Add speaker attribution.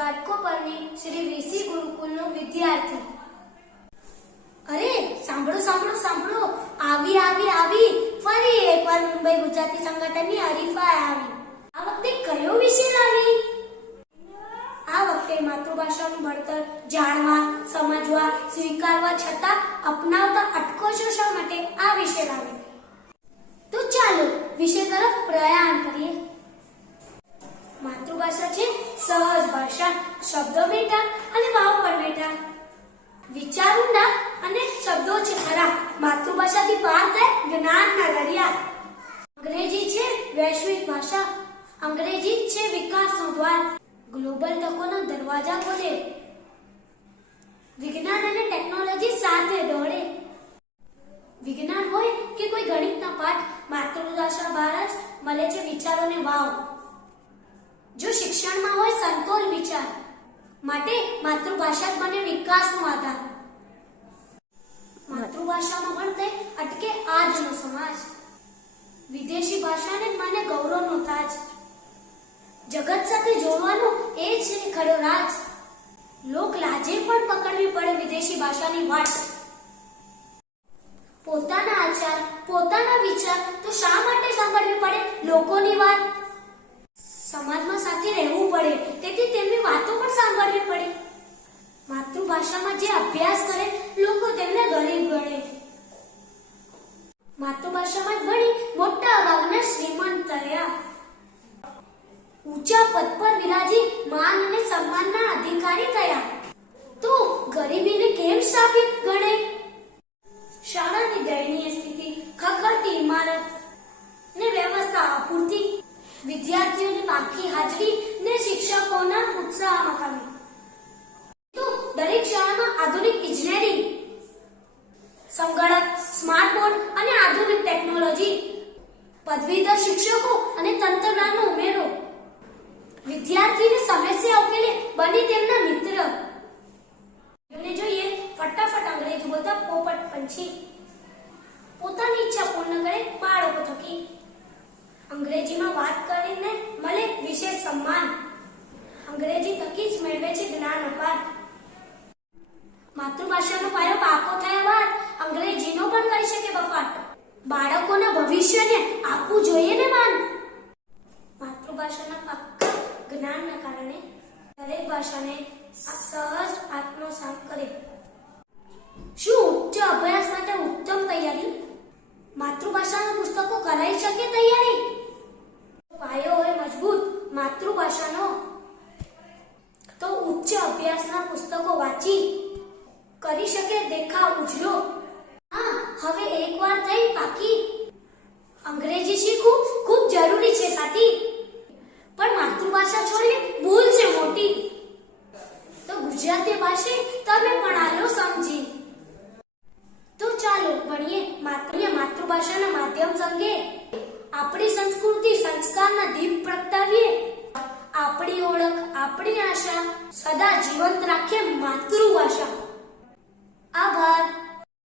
Speaker 1: ઘાટકોપરની Shri VC ગુરુકુલનો વિદ્યાર્થી. અરે, સાંભળો સાંભળો સાંભળો. આવી આવી આવી. ફરી એકવાર મુંબઈ ગુજરાતી સંગઠનની હરીફાઈ આવી. આ વખતે કયો વિષય લાવી? આ વખતે માતૃભાષાનું ભણતર જાણવા, સમજવા, સ્વીકારવા છતાં અપનાવતા અટકો છો શા માટે? આ વિષય લાવી. ભાષા, શબ્દો બેઠા અને ભાવ પણ બેઠા. વિચાર અને શબ્દો છે ખરા માતૃભાષાથી પાર થાય જ્ઞાનના દરિયા અંગ્રેજી છે વૈશ્વિક ભાષા. અંગ્રેજી છે વિકાસનો દ્વાર. ગ્લોબલ તકોના દરવાજા ખોલે. વિજ્ઞાન અને ટેકનોલોજી સાથે દોડે. વિજ્ઞાન હોય કે કોઈ ગણિતના પાઠ, માતૃભાષા બહાર જ મળે છે વિચારોને વાવ જો શિક્ષણમાં હોય સંતોલ વિચાર. માટે માતૃભાષા જ મને વિકાસનો આધાર. માતૃભાષામાં ભણતે અટકે આજનો સમાજ. વિદેશી ભાષાને મને ગૌરવનો તાજ. જગત સાથે જોડવાનો એ છે ખરો રાજ. લોક લાજે પણ પકડવી પડે વિદેશી ભાષાની વાટ. પોતાના આચાર, પોતાના વિચાર તો શા માટે સાંભળવી પડે લોકોની વાત સમાજમાં સાથે રહેવું પડે તેથી તેમની વાતો પણ સાંભળવી પડે માતૃભાષામાં જે અભ્યાસ કરે, લોકો તેમને ગરીબ ગણે. માતૃભાષામાં જ ભણી, મોટા ભાગના શ્રીમંત થયા. ઊંચા પદ પર વિરાજી માન અને સન્માનના અધિકારી થયા. તો ગરીબીને કેમ શાપિત ગણે? શાળાની દયનીય સ્થિતિ, ખખડતી ઇમારત ને વ્યવસ્થા અપૂરતી. વિદ્યાર્થીઓની બાકી હાજરી ને શિક્ષકોના ઉત્સાહમાં કમી તો દરેક શાળામાં આધુનિક ઇજનેરી સંગણક સ્માર્ટ બોર્ડ અને આધુનિક ટેકનોલોજી પદવીધર શિક્ષકો અને તંત્રજ્ઞાનનો ઉમેરો. વિદ્યાર્થીને સમસ્યા ઉકેલે બની તેમના મિત્ર. એને જોઈએ ફટાફટ અંગ્રેજી બોલતા પોપટ પંછી. પોતાની ઈચ્છા પૂર્ણ કરે બાળકો થકી. અંગ્રેજીમાં વાત કરીને મળે વિશેષ સન્માન. અંગ્રેજી થકી જ મેળવે છે જ્ઞાન અપાર. માતૃભાષાનો પાયો પાકો થયા બાદ અંગ્રેજીનો પણ કરી શકે બફાટ. બાળકોના ભવિષ્યને આપવું જોઈએ ને માન? માતૃભાષાના પાકા જ્ઞાનના કારણે દરેક ભાષાને સહજ આત્મસાત કરે. શું ઉચ્ચ અભ્યાસ માટે ઉત્તમ તૈયારી? માતૃભાષાના પુસ્તકો કરાઈ શકે તૈયારી? પાયો હોય મજબૂત માતૃભાષાનો, તો ઉચ્ચ અભ્યાસના પુસ્તકો વાંચી કરી શકે દેખાવ ઉજળો હા, હવે એકવાર થઈ પાકી અંગ્રેજી શીખવું ખૂબ જરૂરી છે સાથી. પણ માતૃભાષા છોડીને ભૂલ છે મોટી. તો ગુજરાતી ભાષે તમે પણ આલો સમજી. તો ચાલો ભણીએ માતૃએ માતૃભાષાના માધ્યમ સંગે. આપણી સંસ્કૃતિ, સંસ્કારના દીપ પ્રગટાવીએ. આપણી ઓળખ, આપણી આશા સદા જીવંત રાખીએ માતૃભાષા. Bye-bye.